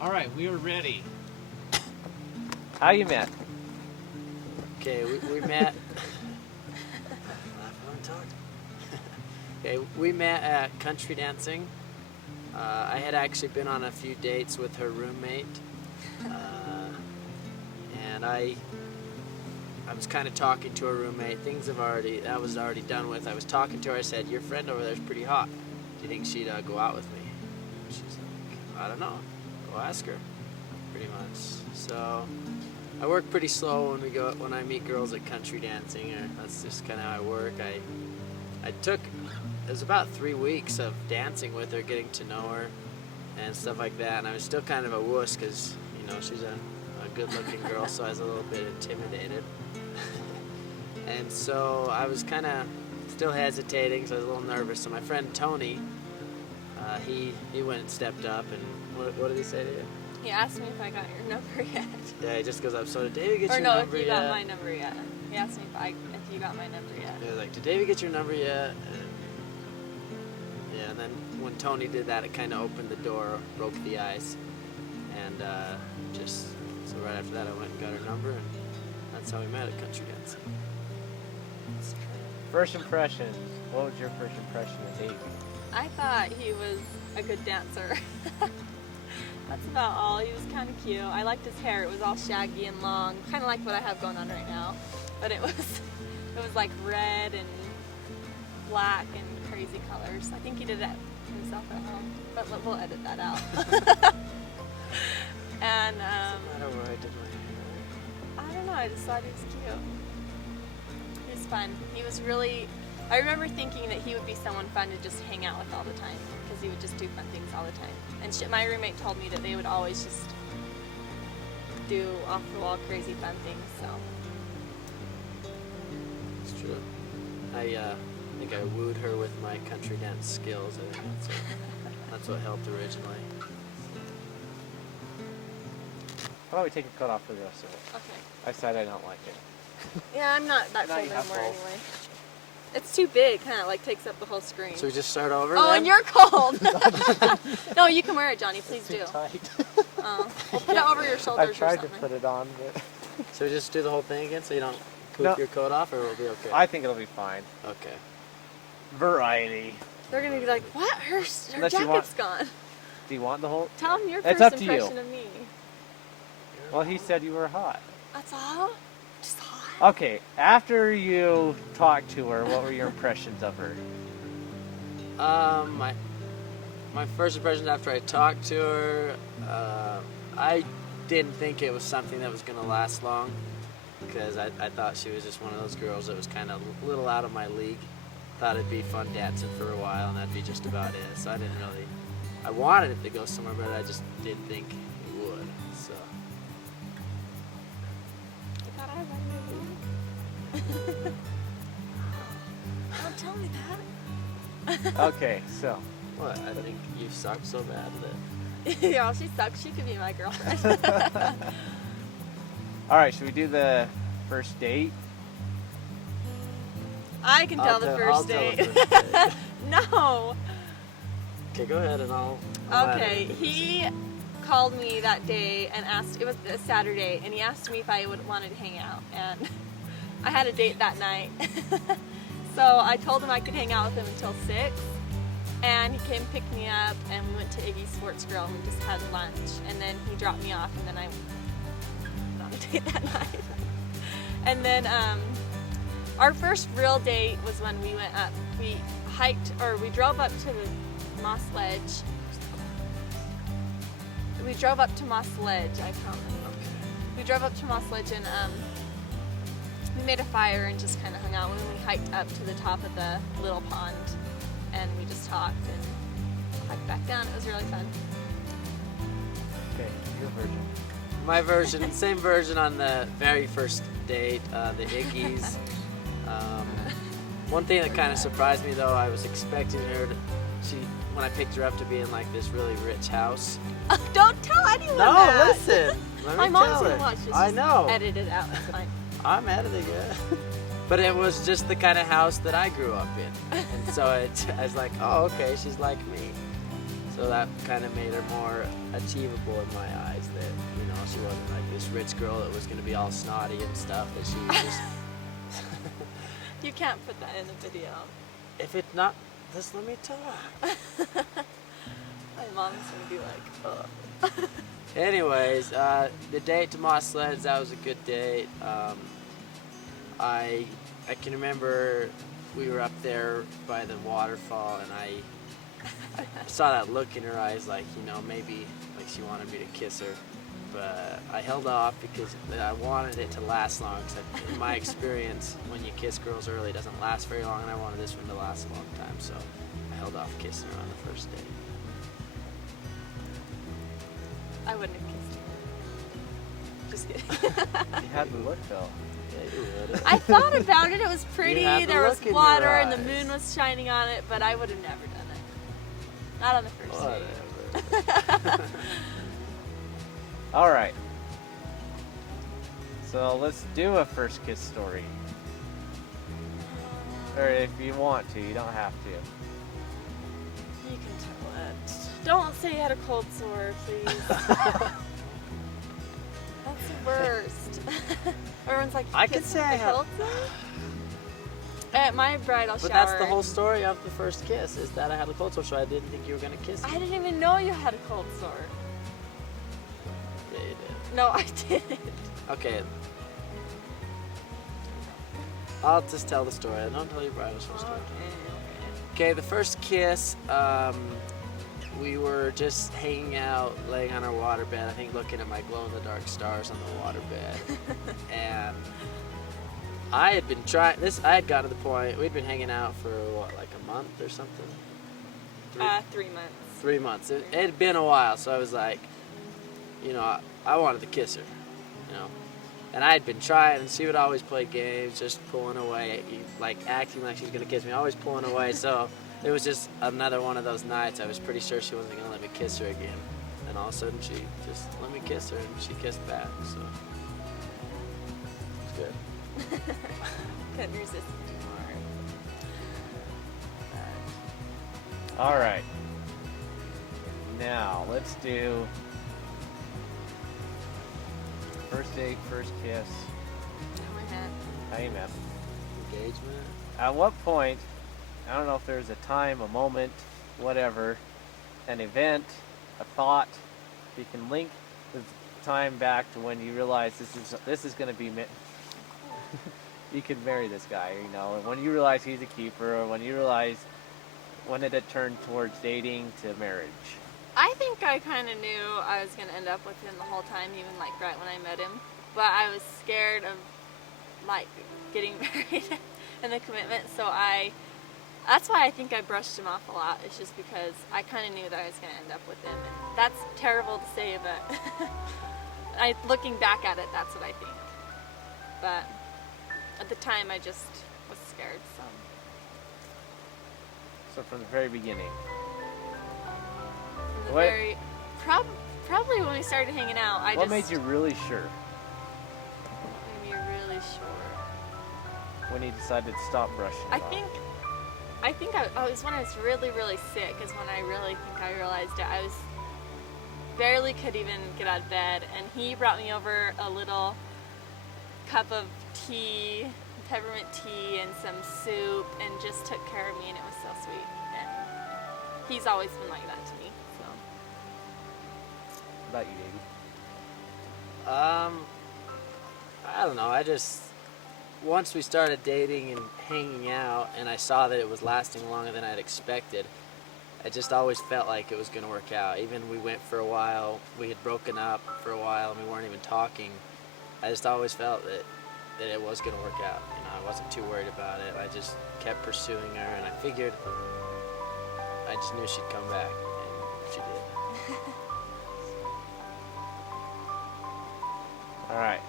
All right, we are ready. How you met? Okay, we met. Okay, we met at country dancing. I had actually been on a few dates with her roommate, and I was kind of talking to her roommate. That was already done with. I was talking to her. I said, "Your friend over there is pretty hot. Do you think she'd go out with me?" She's like, "I don't know. Go ask her." Pretty much. So I work pretty slow when I meet girls at country dancing. That's just kind of how I work. It was about 3 weeks of dancing with her, getting to know her and stuff like that, and I was still kind of a wuss because, she's a good-looking girl, so I was a little bit intimidated. And so I was kind of still hesitating, so I was a little nervous. So my friend Tony, he went and stepped up, and what did he say to you? He asked me if I got your number yet. Yeah, he just goes up, "So did Davey get your number yet?" Or no, if you got my number yet. He asked me if you got my number yet. He was like, "Did Davey get your number yet?" And then when Tony did that, it kind of opened the door, broke the ice, and so right after that I went and got her number, and that's how we met at country dancing. First impressions. What was your first impression of Davey? I thought he was a good dancer. That's about all. He was kind of cute. I liked his hair. It was all shaggy and long, kind of like what I have going on right now. But it was like red and black and crazy colors. I think he did that himself at home, but we'll edit that out. And I don't know where I did my hair. I don't know. I just thought he was cute. He was fun. He was really. I remember thinking that he would be someone fun to just hang out with all the time because he would just do fun things all the time. And my roommate told me that they would always just do off-the-wall crazy fun things. So It's true. I think I wooed her with my country dance skills. I think that's what helped originally. How about we take your coat off for the rest of it? okay. I said I don't like it. Yeah, I'm not that Now cold you have anymore both. anyway. It's too big, kind of like takes up the whole screen. So we just start over Oh, then? and you're cold. No, you can wear it, Johnny. Please Too do. tight. We'll put it over your shoulders I've tried or to something. put it on, but So we just do the whole thing again so you don't poop No. your coat off, or we'll be okay? I think it'll be fine. Okay. Variety. They're gonna be like, "What? Her Unless you want- jacket's gone." Do you want the whole? Tell them your It's first up to you. impression of me. Well, he said you were hot. That's all. Just hot. Okay, after you talked to her, what were your impressions of her? My first impressions after I talked to her, I didn't think it was something that was going to last long because I thought she was just one of those girls that was kind of a little out of my league. Thought it'd be fun dancing for a while and that'd be just about it. So I wanted it to go somewhere, but I just didn't think it would. So I thought I wanted to. Don't tell me that. Okay, so what? I think you suck so bad that. Yeah, she sucks. She could be my girlfriend. all right, should we do the first date? I can tell the I'll first tell the date. first date. No. Okay, go ahead and I'll Okay, he called me that day and asked, it was a Saturday, and he asked me if I wanted to hang out, and I had a date that night. So I told him I could hang out with him until 6, and he came pick me up, and we went to Iggy's Sports Grill, and we just had lunch, and then he dropped me off, and then I went on a date that night. And then our first real date was when we went up, we drove up to the Moss Ledge. We drove up to Moss Ledge, I promise. We drove up to Moss Ledge and we made a fire and just kind of hung out. And we hiked up to the top of the little pond and we just talked and hiked back down. It was really fun. Okay, your version. My version, same version on the very first date, the Iggy's. One thing that kind of surprised me though, I was expecting her to, when I picked her up, to be in like this really rich house. Don't tell anyone No, that. listen. Let me My mom's tell gonna her. watch this. I Just know. Edit it out. It's fine. I'm editing it. But it was just the kind of house that I grew up in. And so I was like, oh, okay, she's like me. So that kind of made her more achievable in my eyes. That she wasn't like this rich girl that was gonna be all snotty and stuff. That she was just. You can't put that in the video. If it's not, just let me talk. My mom's gonna be like, ugh. Anyways, the date to Moss Sleds, that was a good date. I can remember we were up there by the waterfall, and I saw that look in her eyes, like maybe like she wanted me to kiss her, but I held off because I wanted it to last long. Cause in my experience, when you kiss girls early, it doesn't last very long, and I wanted this one to last a long time, so I held off kissing her on the first date. I wouldn't have kissed her. Just kidding. You had the look though. Yeah, you would. I thought about it. It was pretty. had the There was look in water your and the eyes. moon was shining on it, but I would have never done it. Not on the first date. Whatever. All right. So let's do a first kiss story. Or if you want to, you don't have to. You can tell it. Don't say you had a cold sore, please. That's the worst. Everyone's like, I "You could kissed say with I a have- cold sore?" At my bridal But shower. that's the whole story of the first kiss, is that I had a cold sore, so I didn't think you were gonna kiss me. I didn't even know you had a cold sore. Yeah, you did. No, I didn't. Okay. I'll just tell the story. I don't tell you bridal show story. Okay, the first kiss, we were just hanging out, laying on our waterbed, I think looking at my glow-in-the-dark stars on the waterbed. And I had been trying, I had gotten to the point, we'd been hanging out for, what, like a month or something? 3 months. 3 months. It had been a while, so I was like, I wanted to kiss her, And I had been trying, and she would always play games, just pulling away, like acting like she was going to kiss me, always pulling away. So it was just another one of those nights. I was pretty sure she wasn't going to let me kiss her again. And all of a sudden, she just let me kiss her, and she kissed back. So it's good. Couldn't resist anymore. All right. Now let's do first date, first kiss. Oh my God. How you met? Engagement. At what point? I don't know if there's a time, a moment, whatever, an event, a thought. You can link the time back to when you realize this is going to be. You could marry this guy, and when you realize he's a keeper, or when you realize when did it turn towards dating to marriage. I think I kind of knew I was going to end up with him the whole time, even like right when I met him. But I was scared of like getting married and the commitment, so that's why I think I brushed him off a lot. It's just because I kind of knew that I was going to end up with him. And that's terrible to say, but looking back at it, that's what I think. But at the time, I just was scared. So from the very beginning. From the What- very probably when we started hanging out, What made you really sure made me really sure. when you decided to stop brushing it off? I think it was when I was really, really sick is when I really think I realized it. I was barely could even get out of bed, and he brought me over a little cup of tea, peppermint tea, and some soup, and just took care of me, and it was so sweet. And he's always been like that to me. So What about you, Davey? I don't know. Once we started dating and hanging out, and I saw that it was lasting longer than I'd expected, I just always felt like it was going to work out. Even we went for a while, we had broken up for a while, and we weren't even talking. I just always felt that it was going to work out. I wasn't too worried about it. I just kept pursuing her, and I figured I just knew she'd come back, and she did. All right.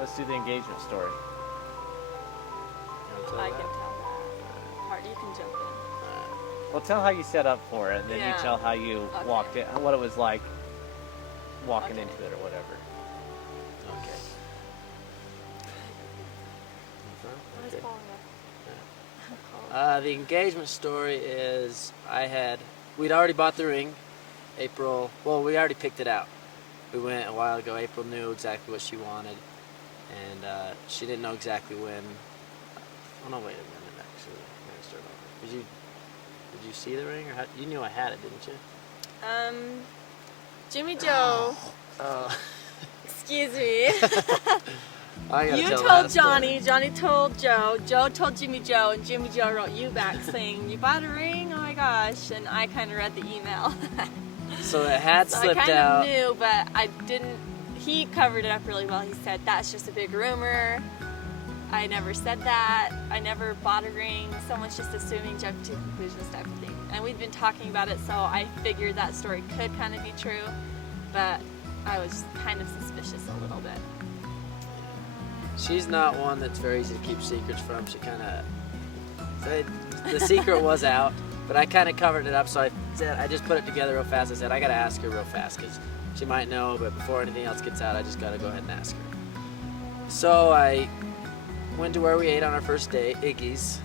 Let's do the engagement story. You wanna I tell can that? tell that part. You can jump in. Well, tell how you set up for it, and then Yeah. you tell how you Okay. walked in, what it was like walking Okay. into it or whatever. Okay. What is Okay. falling off? The engagement story is I had we'd already bought the ring. April, well, we already picked it out. We went a while ago. April knew exactly what she wanted, and she didn't know exactly when. Oh no, wait a minute. Actually, I'm gonna start over. Did you see the ring, or you knew I had it, didn't you? Jimmy Joe. Oh. Excuse me. I gotta You tell told that story. Johnny, Johnny told Joe, Joe told Jimmy Joe, and Jimmy Joe wrote you back saying, you bought a ring? Oh my gosh. And I kind of read the email. So it had So slipped I kind out. of knew, but I didn't. He covered it up really well. He said, that's just a big rumor. I never said that. I never bought a ring. Someone's just assuming, jumped to conclusions type of thing. And we'd been talking about it, so I figured that story could kind of be true, but I was kind of suspicious a little bit. She's not one that's very easy to keep secrets from. She kind of, the secret was out, but I kind of covered it up. So I said, I just put it together real fast. I said, I gotta ask her real fast because she might know, but before anything else gets out, I just gotta go ahead and ask her. So I went to where we ate on our first date, Iggy's.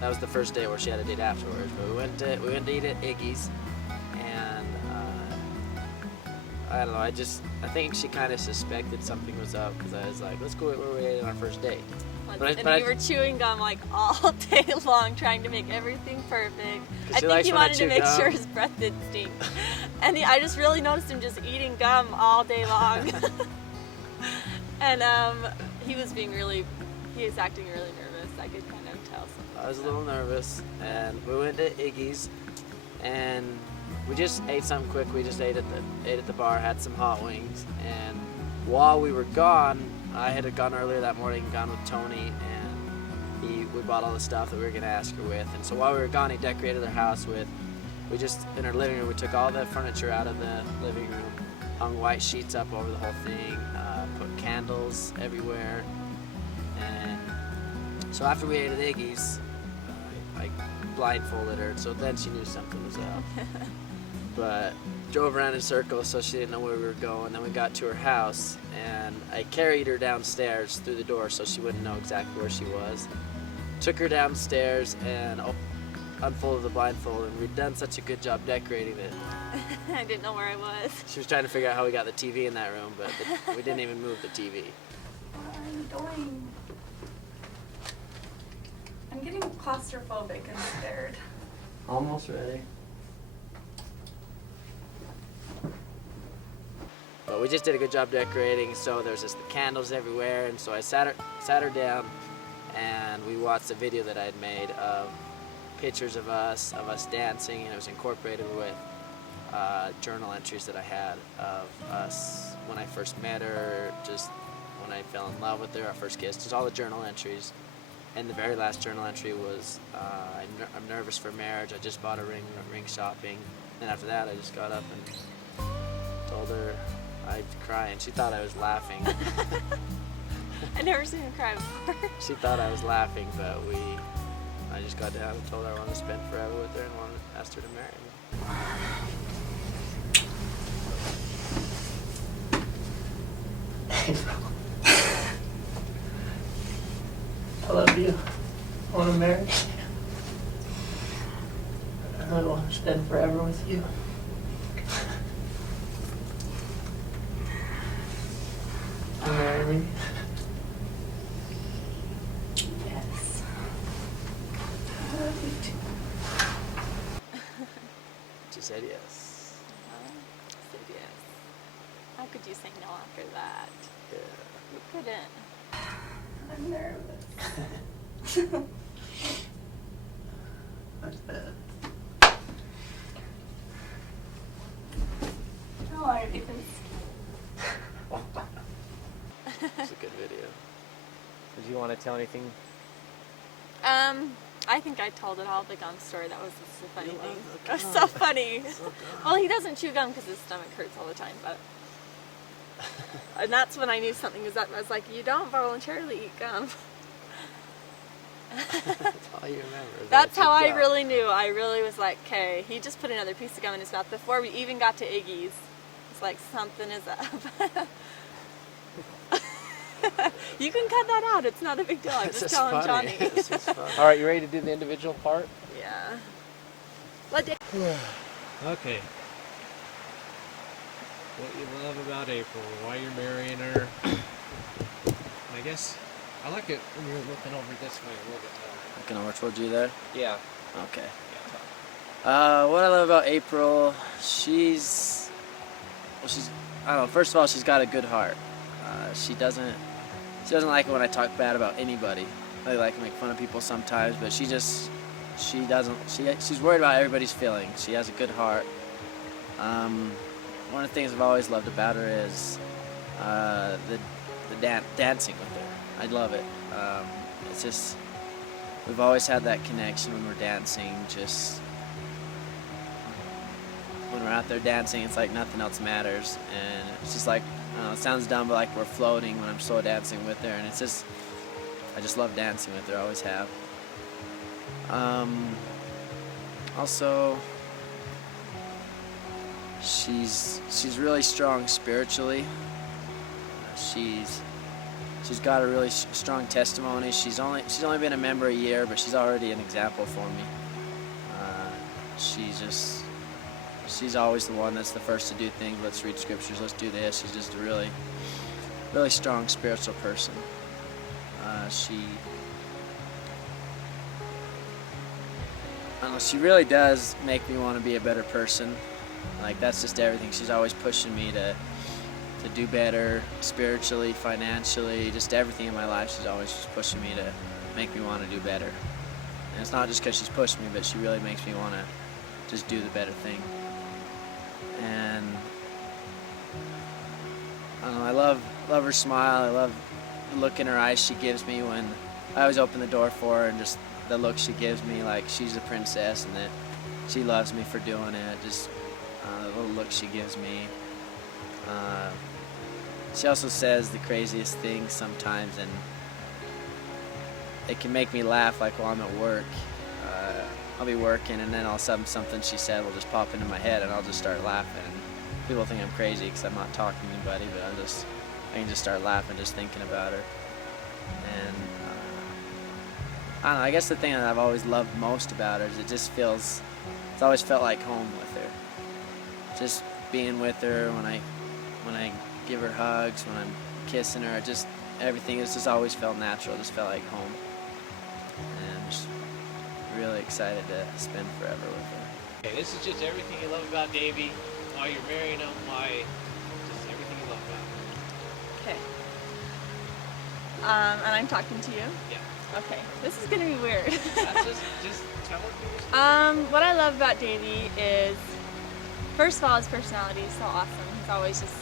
That was the first date where she had a date afterwards. But we went to eat at Iggy's, and I don't know. I think she kind of suspected something was up because I was like, let's go where we ate on our first date. And we were chewing gum like all day long, trying to make everything perfect. I think he wanted to make sure his breath didn't stink. And I just really noticed him just eating gum all day long. And he was acting really nervous. I could kind of tell. I was a little nervous, and we went to Iggy's, and we just ate something quick. We just ate at the bar, had some hot wings, and while we were gone, I had gone earlier that morning, gone with Tony, and we bought all the stuff that we were gonna ask her with. And so while we were gone, he decorated our house with. In our living room, we took all the furniture out of the living room, hung white sheets up over the whole thing, put candles everywhere, and so after we ate at Iggy's, I blindfolded her, so then she knew something was up. But drove around in circles so she didn't know where we were going. Then we got to her house, and I carried her downstairs through the door so she wouldn't know exactly where she was. Took her downstairs and unfolded the blindfold, and we'd done such a good job decorating it. I didn't know where I was. She was trying to figure out how we got the TV in that room, but we didn't even move the TV. What are you doing? I'm getting claustrophobic and scared. Almost ready. But we just did a good job decorating, so there's just the candles everywhere, and so I sat her down, and we watched a video that I had made of pictures of us dancing, and it was incorporated with journal entries that I had of us when I first met her, just when I fell in love with her, our first kiss, just all the journal entries. And the very last journal entry was, I'm nervous for marriage, I just bought a ring, went shopping. And after that, I just got up and told her I'd cry, and she thought I was laughing. I never seen him cry before. She thought I was laughing, but I just got down and told her I wanted to spend forever with her and asked her to marry me. I love you. I want to marry you. I really want to spend forever with you. You marry me? Yes. I love you too. She said yes. Said yes. How could you say no after that? Yeah. You couldn't. I'm nervous. That's bad. How long have you been It's a good video. Did you want to tell anything? I think I told it all, the gum story. That was the funny You thing. love the That was gum. so funny. So dumb. Well, he doesn't chew gum because his stomach hurts all the time, but... And that's when I knew something was up. I was like, you don't voluntarily eat gum. That's all you remember. is That's that how good I job. really knew. I really was like, okay, he just put another piece of gum in his mouth before we even got to Iggy's. It's like, something is up. You can cut that out. It's not a big deal. I'm This just is telling funny. Johnny. This is funny. All right, you ready to do the individual part? Yeah. What day? Okay. What you love about April, why you're marrying her. I guess I like it when you're looking over this way a little bit more. Looking over towards you there? Yeah. Okay. What I love about April, I don't know, first of all, she's got a good heart. She doesn't like it when I talk bad about anybody. I like to make fun of people sometimes, but she's worried about everybody's feelings. She has a good heart. One of the things I've always loved about her is the dancing with her. I love it. It's just, we've always had that connection when we're dancing. Just when we're out there dancing, it's like nothing else matters, and it's just like, I don't know, it sounds dumb, but like we're floating when I'm slow dancing with her, and it's just, I just love dancing with her. I always have. Also, she's really strong spiritually. She's got a really strong testimony. She's only been a member a year, but she's already an example for me. She's always the one that's the first to do things. Let's read scriptures. Let's do this. She's just a really, really strong spiritual person. I don't know, she really does make me want to be a better person. Like, that's just everything. She's always pushing me to do better spiritually, financially, just everything in my life. She's always just pushing me to make me want to do better. And it's not just because she's pushing me, but she really makes me want to just do the better thing. And I don't know, I love her smile. I love the look in her eyes she gives me when I always open the door for her, and just the look she gives me, like she's a princess and that she loves me for doing it. Just the little look she gives me. She also says the craziest things sometimes, and it can make me laugh, like while I'm at work. I'll be working, and then all of a sudden something she said will just pop into my head, and I'll just start laughing. People think I'm crazy because I'm not talking to anybody, but I can just start laughing just thinking about her. And I don't know, I guess the thing that I've always loved most about her is it's always felt like home with her. Just being with her, when I give her hugs, when I'm kissing her, just everything has just always felt natural. It just felt like home. And I'm just really excited to spend forever with her. Okay, this is just everything you love about Davey, why you're marrying him, just everything you love about him. Okay. And I'm talking to you? Yeah. Okay. This is gonna be weird. just tell us. What I love about Davey is, first of all, his personality is so awesome. He's always just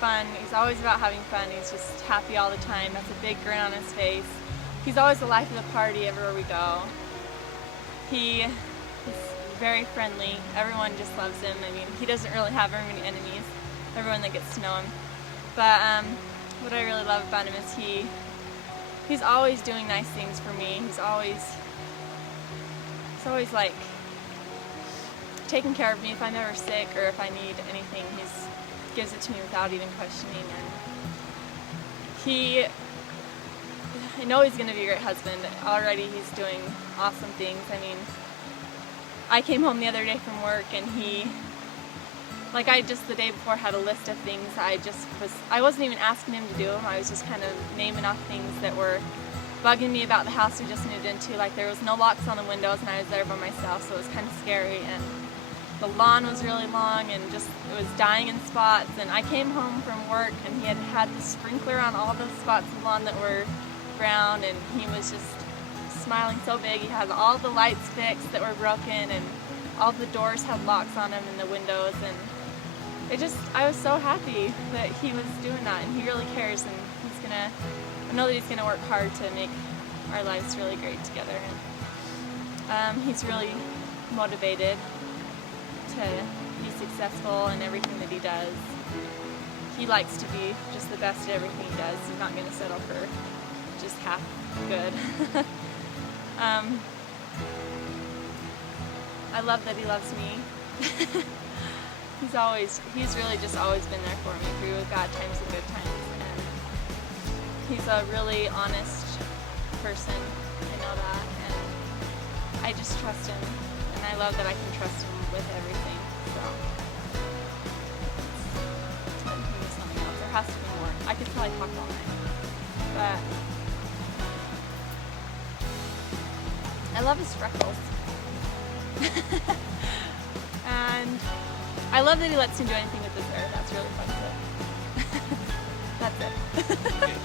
fun. He's always about having fun. He's just happy all the time. That's a big grin on his face. He's always the life of the party everywhere we go. He is very friendly. Everyone just loves him. I mean, he doesn't really have very many enemies, everyone that gets to know him. But what I really love about him is he's always doing nice things for me. He's always like taking care of me if I'm ever sick or if I need anything. He gives it to me without even questioning. And I know he's going to be a great husband. Already he's doing awesome things. I mean, I came home the other day from work, and the day before had a list of things I wasn't even asking him to do them. I was just kind of naming off things that were bugging me about the house we just moved into. Like, there was no locks on the windows, and I was there by myself, so it was kind of scary. And the lawn was really long, and it was dying in spots. And I came home from work, and he had the sprinkler on all the spots of the lawn that were brown, and he was just smiling so big. He had all the lights fixed that were broken, and all the doors had locks on them and the windows, and I was so happy that he was doing that, and he really cares, and I know that he's gonna work hard to make our lives really great together. And he's really motivated to be successful in everything that he does. He likes to be just the best at everything he does. He's not gonna settle for just half good. I love that he loves me. He's really just always been there for me through bad times and good times. And he's a really honest person. I know that. And I just trust him. And I love that I can trust him with everything. talked all night. But I love his freckles. And I love that he lets me do anything with his hair. That's really fun too. That's it.